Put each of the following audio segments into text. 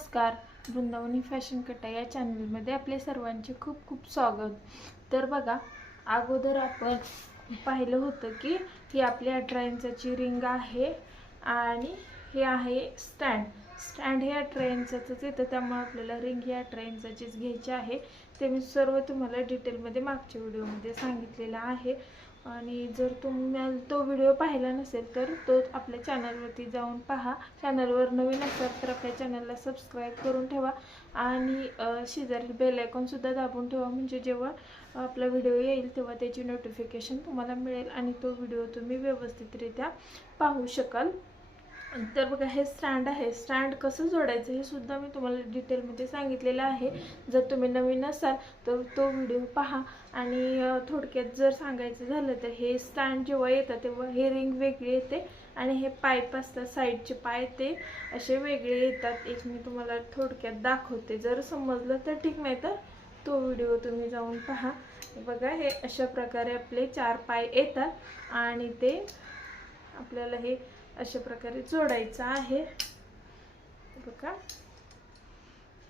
नमस्कार वृंदावनी फॅशन कटा या चॅनलमध्ये आपले सर्वांचे खूप खूप स्वागत. तर बघा अगोदर आपण पाहिलं होतं की ही आपली अठरा इंचाची रिंग आहे आणि हे आहे स्टँड. स्टँड हे अठरा इंचाचंच येतं त्यामुळे आपल्याला रिंग ही अठरा इंचाचीच घ्यायची आहे. ते मी सर्व तुम्हाला डिटेलमध्ये मागच्या व्हिडिओमध्ये सांगितलेलं आहे. आणि जर तुम्ही तो व्हिडिओ पाहिला नसेल तर तो आपल्या चॅनलवरती जाऊन पहा. चॅनलवर नवीन असाल तर आपल्या चॅनलला सबस्क्राईब करून ठेवा आणि शेजारील बेल आयकॉनसुद्धा दाबून ठेवा. म्हणजे जेव्हा आपला व्हिडिओ येईल तेव्हा त्याची नोटिफिकेशन तुम्हाला मिळेल आणि तो व्हिडिओ तुम्ही व्यवस्थितरित्या पाहू शकाल. तर बघा हे स्टँड आहे. स्टँड कसं जोडायचं हे सुद्धा मी तुम्हाला डिटेलमध्ये सांगितलेलं आहे. जर तुम्ही नवीन असाल तर तो व्हिडिओ पहा. आणि थोडक्यात जर सांगायचं झालं तर हे स्टँड जेव्हा येतं तेव्हा हे रिंग वेगळी येते आणि हे पाईप असतात साईडचे पाय ते असे वेगळे येतात. एक मी तुम्हाला थोडक्यात दाखवते. जर समजलं तर ठीक नाही तर तो व्हिडिओ तुम्ही जाऊन पहा. बघा हे अशा प्रकारे आपले चार पाय येतात आणि ते आपल्याला हे अशा प्रकारे जोडायचं आहे. बघा.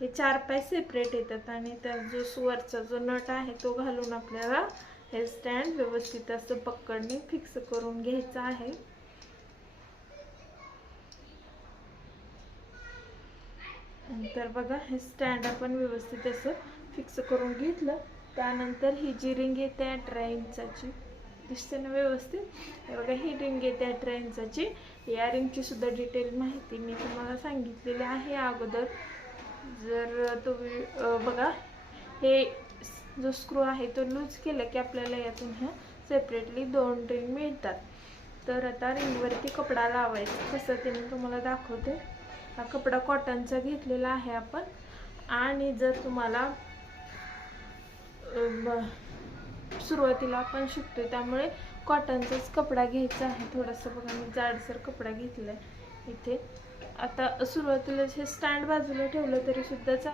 हे चार पाय सेपरेट येतात आणि त्या जो सुवरचा जो नट आहे तो घालून आपल्याला हे स्टँड व्यवस्थित असं पकडणे फिक्स करून घ्यायचं आहे. तर बघा हे स्टँड आपण व्यवस्थित असं फिक्स करून घेतलं. त्यानंतर ही जी रिंग येते अठरा इंचाची दिसते ना व्यवस्थित. बघा ही रिंग येते त्या ट्रेनचाची या रिंगची सुद्धा डिटेल माहिती मी तुम्हाला सांगितलेली आहे अगोदर. जर तुम्ही बघा हे जो स्क्रू आहे तो लूज केला की आपल्याला यातून ह्या सेपरेटली दोन रिंग मिळतात. तर आता रिंगवरती कपडा लावायचा. कसं ते मी तुम्हाला दाखवते. हा कपडा कॉटनचा घेतलेला आहे आपण. आणि जर तुम्हाला ब- सुरुवातीला आपण शिकतो त्यामुळे कॉटनचाच कपडा घ्यायचा आहे. थोडासा बघा मी जाडसर कपडा घेतला आहे इथे. आता सुरुवातीला हे स्टँड बाजूला ठेवलं तरी सुद्धा चा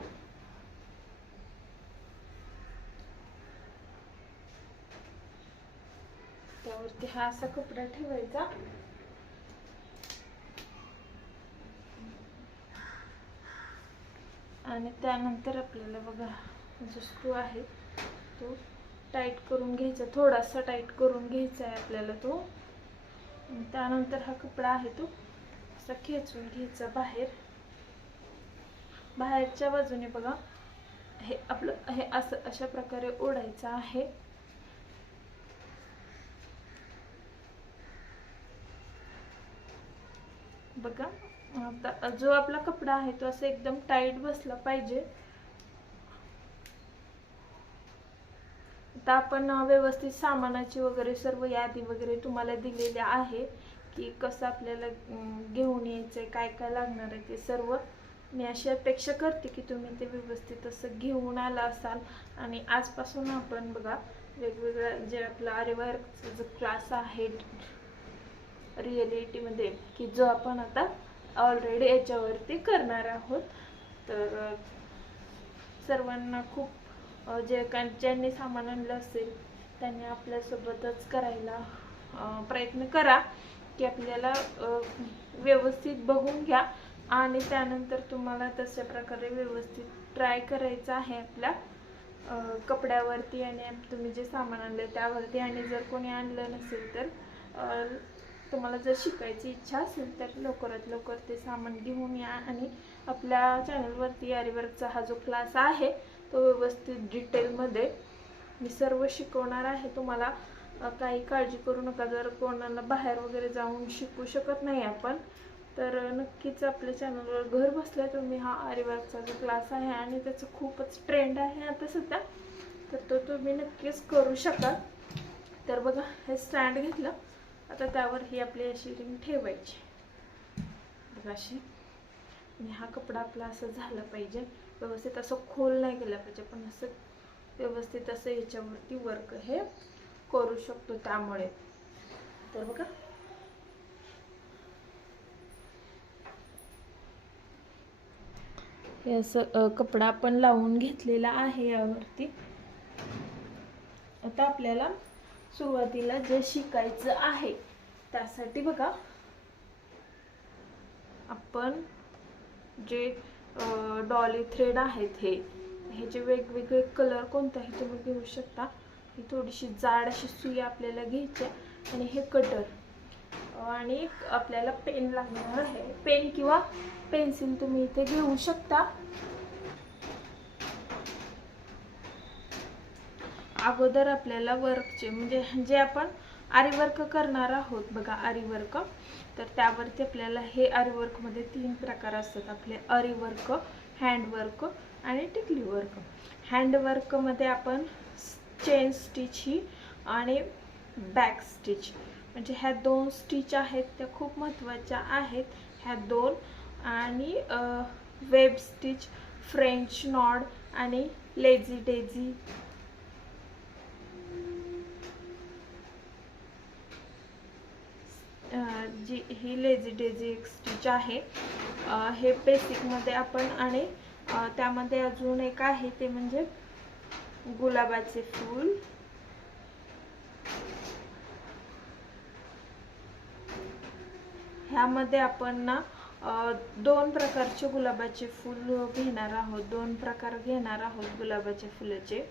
त्यावरती हा असा कपडा ठेवायचा. आणि त्यानंतर आपल्याला बघा जो स्क्रू आहे तो टाईट करून घ्यायचा थोडासा टाईट करून घ्यायचा आहे आपल्याला तो. त्यानंतर हा कपडा आहे तो असा खेचून घ्यायचा बाहेर. बाहेरच्या बाजूने बघा हे आपलं हे असं अशा प्रकारे ओढायचं आहे. बघा आता जो आपला कपडा आहे तो असं एकदम टाईट बसला पाहिजे. तर आपण व्यवस्थित सामानाची वगैरे सर्व यादी वगैरे तुम्हाला दिलेली आहे की कसं आपल्याला घेऊन यायचं आहे काय काय लागणार आहे ते सर्व मी अशी अपेक्षा करते की तुम्ही ते व्यवस्थित असं घेऊन आला असाल. आणि आजपासून आपण बघा वेगवेगळ्या जे आपलं आरेवर्कचा जो क्लास आहे रिअलिटीमध्ये की जो आपण आता ऑलरेडी याच्यावरती करणार आहोत. तर सर्वांना खूप जे का ज्यांनी सामान आणलं असेल त्यांनी आपल्यासोबतच करायला प्रयत्न करा की आपल्याला व्यवस्थित बघून घ्या. आणि त्यानंतर तुम्हाला तशा प्रकारे व्यवस्थित ट्राय करायचं आहे आपल्या कपड्यावरती. आणि तुम्ही जे सामान आणलं त्यावरती. आणि जर कोणी आणलं नसेल तर तुम्हाला जर शिकायची इच्छा असेल तर लवकरात लवकर ते सामान घेऊन या. आणि आपल्या चॅनलवरती आरीवर्कचा हा जो क्लास आहे तो व्यवस्थित डिटेलमध्ये मी सर्व शिकवणार आहे. तुम्हाला काही काळजी करू नका. जर कोणाला बाहेर वगैरे जाऊन शिकू शकत नाही आपण तर नक्कीच आपल्या चॅनलवर घर बसल्या तुम्ही हा आरीवर्कचा जो क्लास आहे आणि त्याचं खूपच ट्रेंड आहे आता सध्या तर तो तुम्ही नक्कीच करू शकाल. तर बघा हे स्टँड घेतलं. आता त्यावर ही आपली अशी रिंग ठेवायची. बघा अशी. आणि हा कपडा आपला असं झाला पाहिजे. व्यवस्थित असं खोल नाही केलं पाहिजे पण असं व्यवस्थित असं याच्यावरती वर्क हे करू शकतो त्यामुळे. तर बघा. हे असं कपडा आपण लावून घेतलेला आहे यावरती. आता आपल्याला सुरुवातीला जे शिकायचं आहे त्यासाठी बघा. आपण जे डॉली थ्रेड आहेत हे. ह्याचे वेगवेगळे कलर कोणताही तुम्ही घेऊ शकता? ही थोडीशी जाड अशी सुई आपल्याला घ्यायची आहे. आणि हे कटर आणि आपल्याला पेन लागणार आहे. पेन किंवा पेन्सिल तुम्ही इथे घेऊ शकता. अगोदर आपल्याला वर्कचे म्हणजे जे आपण आरी वर्क करणार आहोत बघा आरी वर्क तर त्यावरती आपल्याला हे आरीवर्कमध्ये तीन प्रकार असतात. आपले आरी हँडवर्क आणि टिकली वर्क हँडवर्कमध्ये आपण चेन स्टिच ही आणि बॅक स्टिच. म्हणजे ह्या दोन स्टिच आहेत त्या खूप महत्त्वाच्या आहेत. ह्या दोन आणि वेब स्टिच फ्रेंच नॉड आणि लेझी डेझी जी ही लेझी डेझी एक स्टिच आहे. हे बेसिकमध्ये आपण आणि त्यामध्ये अजून एक आहे ते म्हणजे गुलाबाचे फूल. ह्यामध्ये आपण ना दोन प्रकारचे गुलाबाचे फूल घेणार आहोत. दोन प्रकार घेणार आहोत गुलाबाच्या फुलाचे.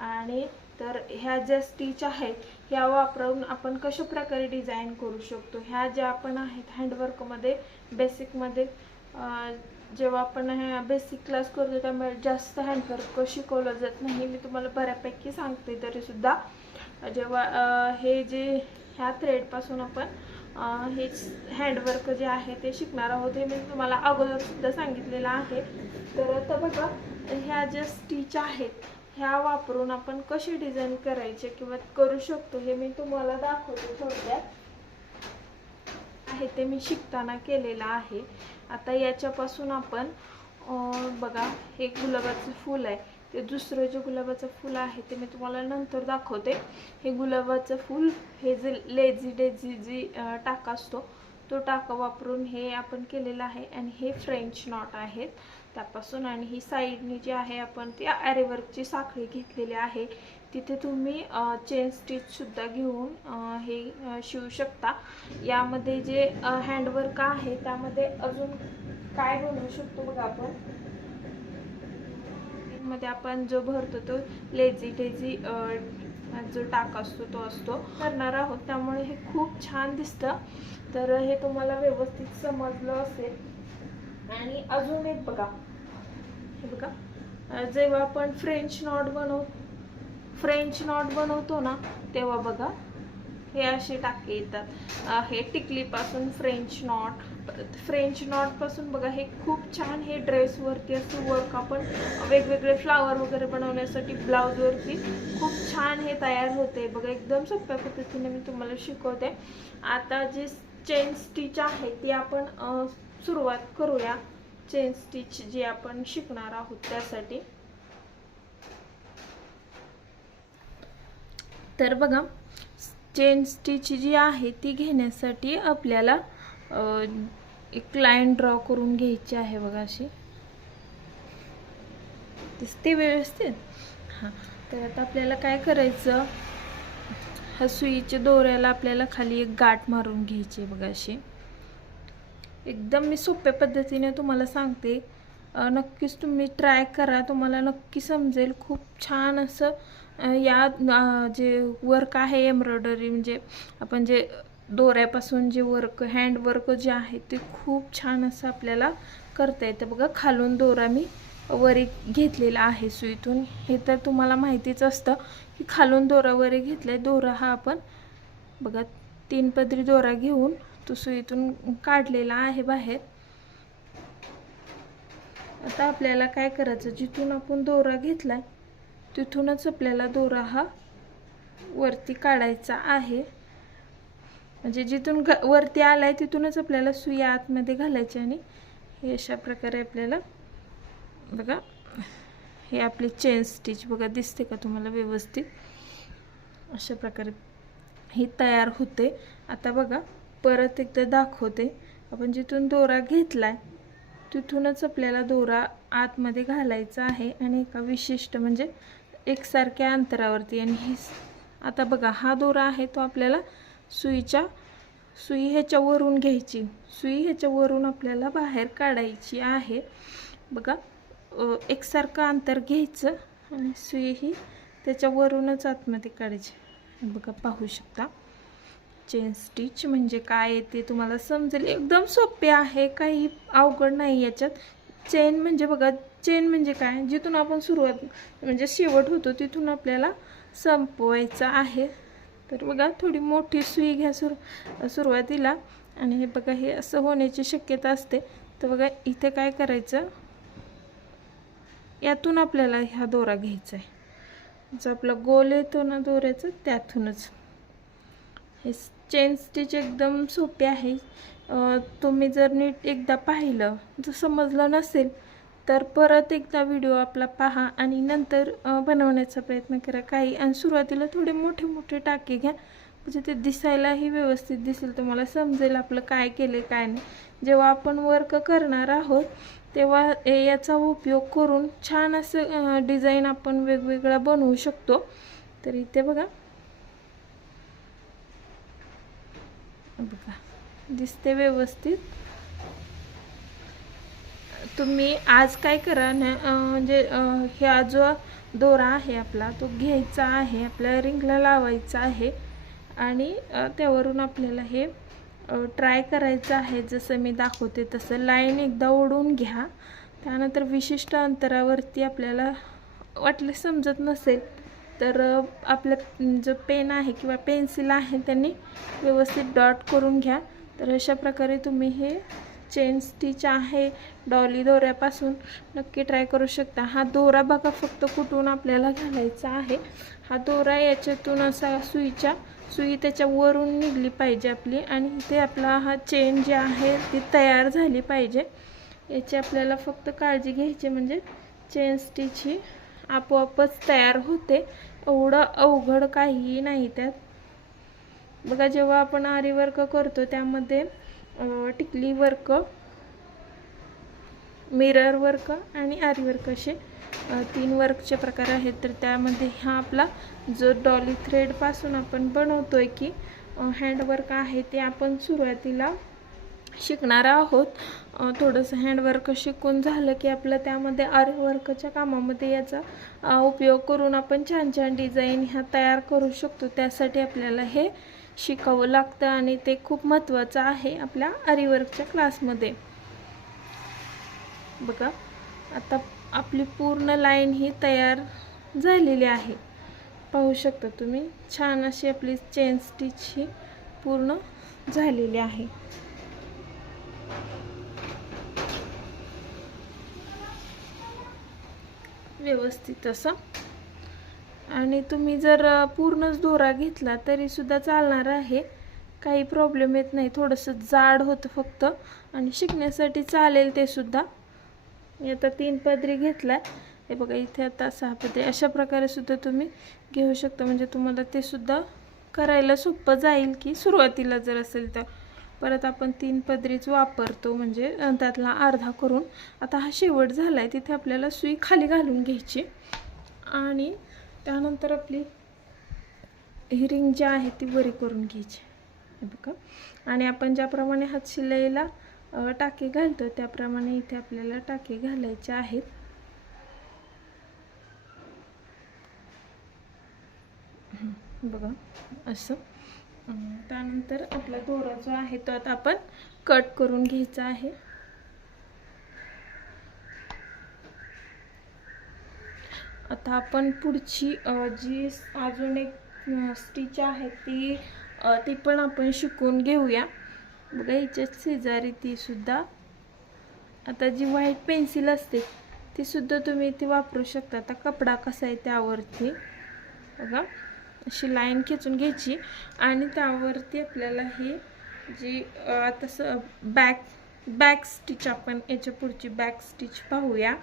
आणि तर ह्या ज्या स्टिच आहेत ह्या वापरून आपण कशा प्रकारे डिझाईन करू शकतो? ह्या ज्या आपण आहेत हँडवर्कमध्ये बेसिकमध्ये जेव्हा आपण ह्या बेसिक क्लास करतो त्यामुळे जास्त हँडवर्क शिकवलं जात नाही. मी तुम्हाला बऱ्यापैकी सांगते तरीसुद्धा जेव्हा हे जे ह्या थ्रेडपासून आपण हे हँडवर्क जे आहे ते शिकणार आहोत हे मी तुम्हाला अगोदरसुद्धा सांगितलेलं आहे. तर आता बघा ह्या ज्या स्टिच आहेत ह्या वापरून आपण कशी डिझाईन करायचे किंवा करू शकतो हे मी तुम्हाला दाखवते थोडक्यात. आहे ते मी शिकताना केलेलं आहे. आता याच्यापासून आपण बघा हे गुलाबाचं फूल आहे. ते दुसरं जे गुलाबाचं फूल आहे ते मी तुम्हाला नंतर दाखवते. हे गुलाबाचं फूल हे जे लेझी डेझी जी टाका असतो तो टाका वापरून हे आपण केलेलं आहे. आणि हे फ्रेंच नॉट आहेत. त्यापासून आणि ही साईडनी जी आहे आपण ती ॲरेवर्कची साखळी घेतलेली आहे. तिथे तुम्ही चेन स्टिचसुद्धा घेऊन हे शिवू शकता. यामध्ये जे हँडवर्क आहे त्यामध्ये अजून काय बनवू शकतो बघा आपण? मध्ये आपण जो भरतो तो लेझी टेझी जो टाक असतो तो असतो करणार आहोत. त्यामुळे हे खूप छान दिसतं. तर हे तुम्हाला व्यवस्थित समजलं असेल. आणि अजून एक बघा. हे बघा. जेव्हा आपण फ्रेंच नॉट बनव फ्रेंच नॉट बनवतो ना तेव्हा बघा हे असे टाके येतात. हे टिकलीपासून फ्रेंच नॉट फ्रेंच नॉटपासून बघा हे खूप छान हे ड्रेसवरती असं वर्क आपण वेगवेगळे फ्लावर वगैरे बनवण्यासाठी ब्लाऊजवरती खूप छान हे तयार होते. बघा एकदम सोप्या पद्धतीने मी तुम्हाला शिकवते. आता जे चेन स्टिच आहे ती आपण सुरुवात करूया. चेन स्टिच जी आपण शिकणार आहोत त्यासाठी. तर बघा चेन स्टिच जी आहे ती घेण्यासाठी आपल्याला एक लाईन ड्रॉ करून घ्यायची आहे बघा अशी. दिसते व्यवस्थित? हां. तर आता आपल्याला काय करायचं? ह्या सुईच्या दोऱ्याला आपल्याला खाली एक गाठ मारून घ्यायची बघा अशी. एकदम मी सोप्या पद्धतीने तुम्हाला सांगते. नक्कीच तुम्ही ट्राय करा. तुम्हाला नक्की समजेल. खूप छान असं या जे वर्क आहे एम्ब्रॉयडरी म्हणजे आपण जे दोऱ्यापासून जे वर्क हँडवर्क जे आहे ते खूप छान असं आपल्याला करता येतं. बघा खालून दोरा मी वरी घेतलेला आहे सुईतून. हे तर तुम्हाला माहितीच असतं. खालून दोरा वगैरे घेतला आहे दोरा हा आपण बघा तीन पदरी दोरा घेऊन तो सुईतून काढलेला आहे बाहेर. आता आपल्याला काय करायचं? जिथून आपण दोरा घेतलाय तिथूनच आपल्याला दोरा हा वरती काढायचा आहे. म्हणजे जिथून घ वरती आलाय तिथूनच आपल्याला सुई आतमध्ये घालायची आणि हे अशा प्रकारे आपल्याला बघा हे आपली चेन स्टिच बघा दिसते का तुम्हाला व्यवस्थित? अशा प्रकारे ही तयार होते. आता बघा परत एकदा दाखवते. आपण जिथून दोरा घेतलाय तिथूनच आपल्याला दोरा आतमध्ये घालायचा आहे आणि एका विशिष्ट म्हणजे एकसारख्या अंतरावरती. आणि ही आता बघा हा दोरा आहे तो आपल्याला सुईच्या सुई ह्याच्यावरून घ्यायची. सुई ह्याच्यावरून आपल्याला बाहेर काढायची आहे. बघा एकसारखं अंतर घ्यायचं आणि सुई ही त्याच्यावरूनच आतमध्ये काढायची. बघा पाहू शकता. चेन स्टिच म्हणजे काय आहे ते तुम्हाला समजेल. एकदम सोपे आहे काही अवघड नाही याच्यात. चेन म्हणजे बघा चेन म्हणजे काय? जिथून आपण सुरुवात म्हणजे शेवट होतो तिथून आपल्याला संपवायचं आहे. तर बघा थोडी मोठी सुई घ्या सुर सुरुवातीला. आणि हे बघा हे असं होण्याची शक्यता असते. तर बघा इथे काय करायचं? यातून आपल्याला ह्या दोरा घ्यायचा आहे. जो आपला गोल येतो ना दोऱ्याचं त्यातूनच. हे चेन स्टिच एकदम सोपे आहे. तुम्ही जर नीट एकदा पाहिलं जर समजलं नसेल तर परत एकदा व्हिडिओ आपला पहा आणि नंतर बनवण्याचा प्रयत्न करा. काही आणि सुरुवातीला थोडे मोठे मोठे टाके घ्या. म्हणजे ते दिसायलाही व्यवस्थित दिसेल. तुम्हाला समजेल आपलं काय केलं काय नाही. जेव्हा आपण वर्क करणार आहोत तेव्हा याचा उपयोग करून छान असं डिझाईन आपण वेगवेगळा बनवू शकतो. तर इथे बघा. बघा. दिसते व्यवस्थित. तुम्ही आज काय करा ना म्हणजे ह्या जो दोरा आहे आपला तो घ्यायचा आहे आपल्या रिंगला लावायचा आहे. आणि त्यावरून आपल्याला हे ट्राय करायचं आहे जसं मी दाखवते तसं. लाईन एकदा ओढून घ्या. त्यानंतर विशिष्ट अंतरावरती आपल्याला वाटलं समजत नसेल तर आपलं जो पेन आहे किंवा पेन्सिल आहे त्यांनी व्यवस्थित डॉट करून घ्या. तर अशा प्रकारे तुम्ही हे चेन स्टिच आहे डॉली दोऱ्यापासून नक्की ट्राय करू शकता. हा दोरा बघा फक्त कुठून आपल्याला घालायचा आहे. हा दोरा याच्यातून असा सुईच्या सुई त्याच्या वरून निघली पाहिजे आपली आणि इथे आपला हा चेन जे आहे ती तयार झाली पाहिजे. याची आपल्याला फक्त काळजी घ्यायची म्हणजे चेन स्टिच ही आपोआपच तयार होते. एवढं अवघड काहीही नाही त्यात. बघा जेव्हा आपण आरी वर्क करतो त्यामध्ये टिकली वर्क मिरर वर्क आणि आरी वर्क असे तीन वर्कचे प्रकार आहेत. तर त्यामध्ये हा आपला जो डॉली थ्रेडपासून आपण बनवतो आहे की हँडवर्क आहे ते आपण सुरुवातीला शिकणार आहोत. थोडंसं हँडवर्क शिकून झालं की आपलं त्यामध्ये आर्टवर्कच्या कामामध्ये याचा उपयोग करून आपण छान छान डिझाईन ह्या तयार करू शकतो. त्यासाठी आपल्याला हे शिकावं लागतं आणि ते खूप महत्त्वाचं आहे आपल्या आरीवर्कच्या क्लासमध्ये बघा आता आपली पूर्ण लाईन ही तयार झालेली आहे. पाहू शकता तुम्ही छान अशी आपली चेन स्टिच ही पूर्ण झालेली आहे. व्यवस्थित असं. आणि तुम्ही जर पूर्णच दोरा घेतला तरी सुद्धा चालणार आहे. काही प्रॉब्लेम येत नाही थोडंसं जाड होतं फक्त. आणि शिकण्यासाठी चालेल ते सुद्धा. मी आता तीन पदरी घेतला हे बघा इथे आता सहा पदरी. अशा प्रकारे सुद्धा तुम्ही घेऊ शकता. म्हणजे तुम्हाला ते सुद्धा करायला सोपं जाईल की सुरुवातीला जर असेल तर. परत आपण तीन पदरीच वापरतो म्हणजे त्यातला अर्धा करून. आता हा शेवट झाला आहे तिथे आपल्याला सुई खाली घालून घ्यायची. आणि त्यानंतर आपली ही रिंग जी आहे ती वरी करून घ्यायची. बघा. आणि आपण ज्याप्रमाणे हात शिलाईला टाके घालतो. त्याप्रमाणे इथे आपल्याला टाके घालायचे आहेत. बघा असं. त्यानंतर आपला दोरा जो आहे तो आता आपण कट करून घ्यायचा आहे. आता आपण पुढची जी अजून एक स्टिच आहे ती ती पण आपण शिकून घेऊया. बघा हिच्यात शेजारी ती सुद्धा. आता जी व्हाईट पेन्सिल असते ती सुद्धा तुम्ही ती वापरू शकता. आता कपडा कसा आहे त्यावरती बघा. अशी लाईन खेचून घ्यायची. आणि त्यावरती आपल्याला ही जी आता स बॅक बॅक स्टिच आपण याच्या पुढची बॅक स्टिच पाहूया.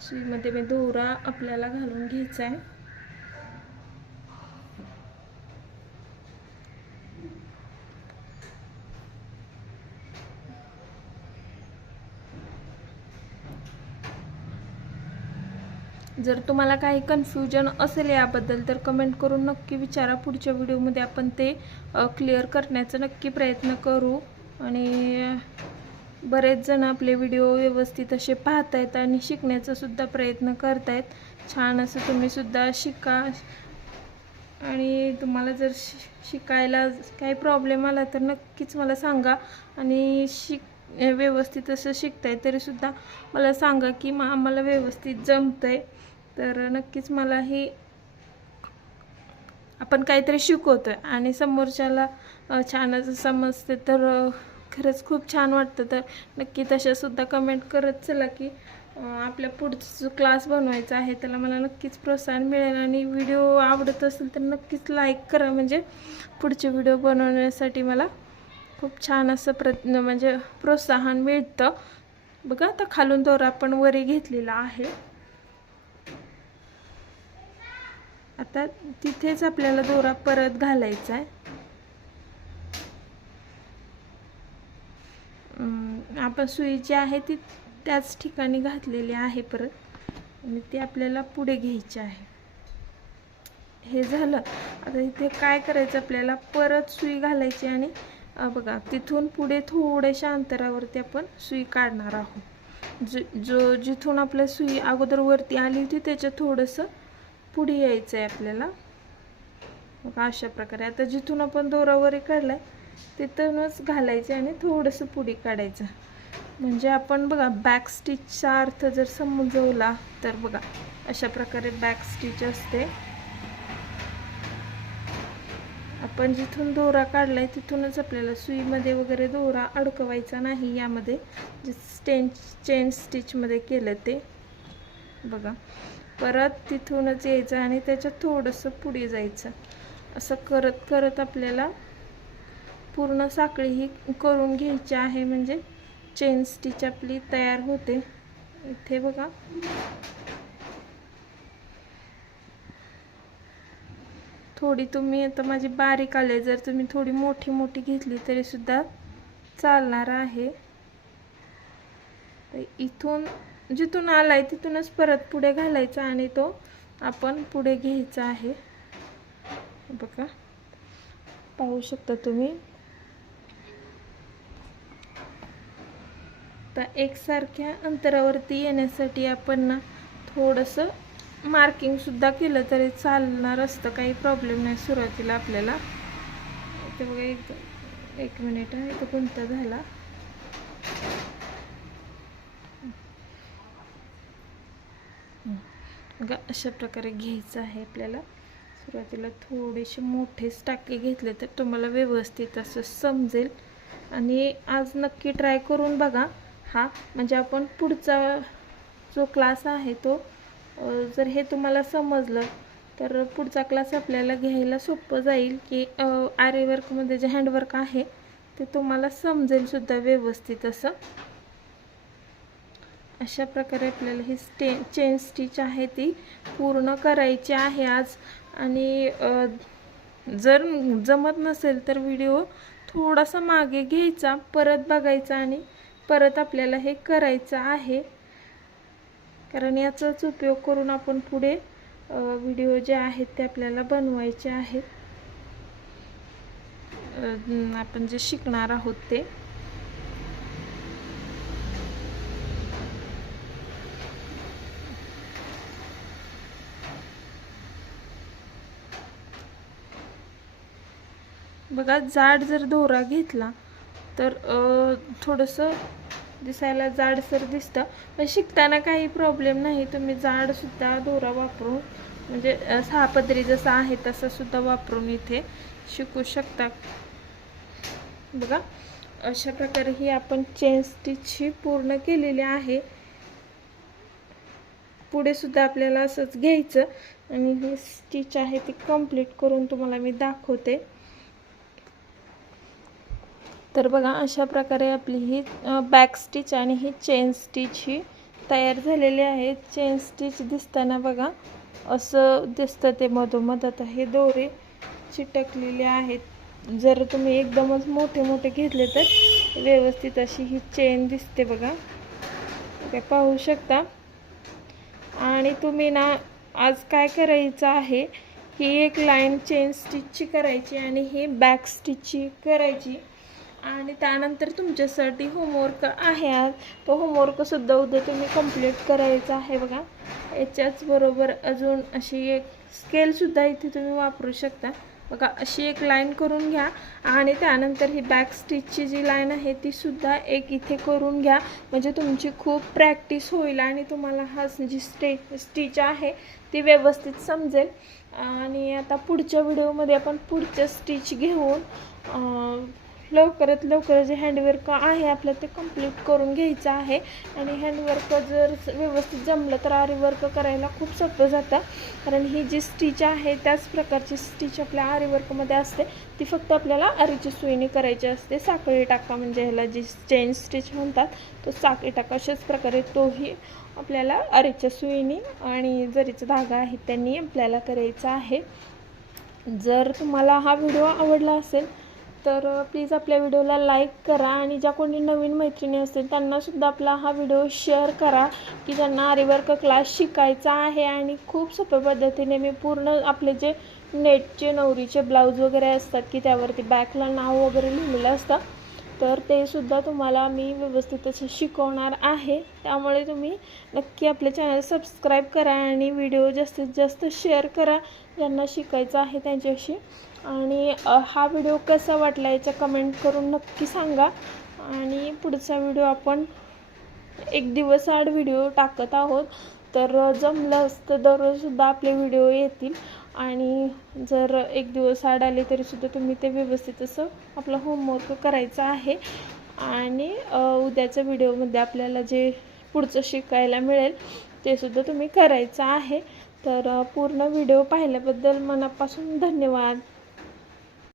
सुईमध्ये मी दोरा आपल्याला घालून घ्यायचा आहे. जर तुम्हाला काही कन्फ्युजन असेल याबद्दल तर कमेंट करून नक्की विचारा. पुढच्या व्हिडिओमध्ये आपण ते क्लिअर करण्याचा नक्की प्रयत्न करू. आणि बरेच जण आपले व्हिडिओ व्यवस्थित असे पाहतायत आणि शिकण्याचा सुद्धा प्रयत्न करतायत. छान असं तुम्हीसुद्धा शिका. आणि तुम्हाला जर शि शिकायला काही प्रॉब्लेम आला तर नक्कीच मला सांगा. आणि शिक व्यवस्थित असं शिकताय तरीसुद्धा मला सांगा की मग आम्हाला व्यवस्थित जमतं आहे तर नक्कीच मला हे आपण काहीतरी शिकवतो आहे आणि समोरच्याला छानच छान समजते तर खरंच खूप छान वाटतं. तर नक्की तशासुद्धा कमेंट करत चला की आपल्या पुढचा जो क्लास बनवायचा आहे त्याला मला नक्कीच प्रोत्साहन मिळेल. आणि व्हिडिओ आवडत असेल तर नक्कीच लाईक करा. म्हणजे पुढचे व्हिडिओ बनवण्यासाठी मला खूप छान असं प्र म्हणजे प्रोत्साहन मिळतं. बघा आता खालून दोरा आपण वरी घेतलेला आहे. आता तिथेच आपल्याला दोरा परत घालायचा आहे. आपण सुई जी आहे ती त्याच ठिकाणी घातलेली आहे परत. आणि ती आपल्याला पुढे घ्यायची आहे. हे झालं. आता इथे काय करायचं? आपल्याला परत सुई घालायची आणि बघा तिथून पुढे थोड्याशा अंतरावरती आपण सुई काढणार आहोत. जो जो जिथून आपल्या सुई अगोदर वरती आली होती त्याच्या थोडंसं पुढे यायचं आहे आपल्याला. बघा अशा प्रकारे. आता जिथून आपण दोरा वगैरे काढला आहे तिथूनच घालायचं आणि थोडंसं पुढे काढायचं. म्हणजे आपण बघा बॅक स्टिचचा अर्थ जर समजवला तर बघा अशा प्रकारे बॅक स्टिच असते. आपण जिथून दोरा काढला आहे तिथूनच आपल्याला सुईमध्ये वगैरे दोरा अडकवायचा नाही यामध्ये. जे स्टेन चेन स्टिचमध्ये केलं ते. बघा. परत तिथूनच यायचं आणि त्याच्यात थोडंसं पुढे जायचं. असं करत करत आपल्याला पूर्ण साखळी ही करून घ्यायची आहे. म्हणजे चेन स्टिच आपली तयार होते. इथे बघा. थोडी तुम्ही आता माझी बारीक आले. जर तुम्ही थोडी मोठी मोठी घेतली तरी सुद्धा चालणार आहे. तर इथून म्हणजे जिथून आलाय तिथूनच परत पुढे घालायचा आणि तो आपण पुढे घ्यायचा आहे. बघा. पाहू शकता तुम्ही. तर एकसारख्या अंतरावरती येण्यासाठी आपण ना थोडंसं मार्किंगसुद्धा केलं तरी चालणार असतं. काही प्रॉब्लेम नाही सुरुवातीला आपल्याला. ते बघा एक एक मिनिट आहे तो कोणता झाला? बघा अशा प्रकारे घ्यायचं आहे आपल्याला. सुरुवातीला थोडेसे मोठेच टाके घेतले तर तुम्हाला व्यवस्थित असं समजेल. आणि आज नक्की ट्राय करून बघा. हा म्हणजे आपण पुढचा जो क्लास आहे तो जर हे तुम्हाला समजलं तर पुढचा क्लास आपल्याला घ्यायला सोपं जाईल की आरे वर्कमध्ये जे हँडवर्क आहे ते तुम्हाला समजेलसुद्धा व्यवस्थित असं. अशा प्रकारे आपल्याला ही स्टे चेन स्टिच आहे ती पूर्ण करायची आहे आज. आणि जर जमत नसेल तर व्हिडिओ थोडासा मागे घ्यायचा परत बघायचा आणि परत आपल्याला हे करायचं आहे. कारण याचाच उपयोग करून आपण पुढे व्हिडिओ जे आहेत ते आपल्याला बनवायचे आहेत. आपण जे शिकणार आहोत ते. बघा जाड जर दोरा घेतला तर थोडंसं दिसायला जाडसर दिसतं. पण शिकताना काही प्रॉब्लेम नाही. तुम्ही जाडसुद्धा दोरा वापरून म्हणजे सहा पदरी जसा आहे तसा सुद्धा वापरून इथे शिकू शकता. बघा अशा प्रकारे ही आपण चेन स्टिच ही पूर्ण केलेली आहे. पुढे सुद्धा आपल्याला असंच घ्यायचं. आणि ही स्टिच आहे ती कंप्लीट करून तुम्हाला मी दाखवते. तर बघा अशा प्रकारे आपली ही बॅक स्टिच आणि ही चेन स्टिच ही तयार झालेली आहे चेन स्टिच दिसताना बघा असं दिसतं ते मधोमध आता हे दोरे चिटकलेले आहेत. जर तुम्ही एकदमच मोठे मोठे घेतले तर व्यवस्थित अशी ही चेन दिसते बघा. ते पाहू शकता. आणि तुम्ही ना आज काय करायचं आहे? ही एक लाईन चेन स्टिचची करायची आणि ही बॅक स्टिचची करायची. आणि त्यानंतर तुमच्यासाठी होमवर्क आहे आज. तो होमवर्कसुद्धा उद्या तुम्ही कंप्लीट करायचा आहे बघा. याच्याचबरोबर अजून अशी एक स्केलसुद्धा इथे तुम्ही वापरू शकता. बघा अशी एक लाईन करून घ्या. आणि त्यानंतर ही बॅक स्टिचची जी लाईन आहे ती सुद्धा एक इथे करून घ्या. म्हणजे तुमची खूप प्रॅक्टिस होईल आणि तुम्हाला हा जी स्टे स्टिच आहे ती व्यवस्थित समजेल. आणि आता पुढच्या व्हिडिओमध्ये आपण पुढच्या स्टिच घेऊन लवकरात लवकर जे हँडवर्क आहे आपलं ते कंप्लीट करून घ्यायचं आहे. आणि हँडवर्क जर व्यवस्थित जमलं तर आरीवर्क करायला खूप सोपं जातं. कारण ही जी स्टिच आहे त्याच प्रकारची स्टिच आपल्या आरीवर्कमध्ये असते. ती फक्त आपल्याला आरीची सुईने करायची असते. साखळी टाका म्हणजे ह्याला जी चेन स्टिच म्हणतात तो साखळी टाका. अशाच प्रकारे तोही आपल्याला आरीच्या सुईने आणि जरीचा धागा आहे त्यांनी आपल्याला करायचा आहे. जर तुम्हाला हा व्हिडिओ आवडला असेल तर प्लीज आपल्या व्हिडिओला लाईक करा आणि ज्या कोणी नवीन मैत्रिणी असतील त्यांनासुद्धा आपला हा व्हिडिओ शेअर करा की ज्यांना आरीवर्क क्लास शिकायचा आहे आणि खूप सोप्या पद्धतीने मी पूर्ण आपले जे नेटचे नवरीचे ब्लाऊज वगैरे असतात की त्यावरती बॅकला नाव वगैरे लिहिलेलं असतं तर ते सुद्धा तुम्हाला मी व्यवस्थित असं शिकवणार आहे. त्यामुळे तुम्ही नक्की आपले चॅनल सबस्क्राईब करा आणि व्हिडिओ जास्तीत जास्त शेअर करा. ज्यांना शिकायचं आहे त्यांच्याशी आणि हा व्हिडिओ कसा वाटला याचा कमेंट करून नक्की सांगा. आणि पुढचा व्हिडिओ आपण एक दिवस आड व्हिडिओ टाकत आहोत. तर जमलं असतं दररोजसुद्धा आपले व्हिडिओ येतील. आणि जर एक दिवस आड आले तरीसुद्धा तुम्ही ते व्यवस्थित असं आपलं होमवर्क करायचं आहे. आणि उद्याच्या व्हिडिओमध्ये आपल्याला जे पुढचं शिकायला मिळेल ते सुद्धा तुम्ही करायचं आहे. तर पूर्ण व्हिडिओ पाहिल्याबद्दल मनापासून धन्यवाद.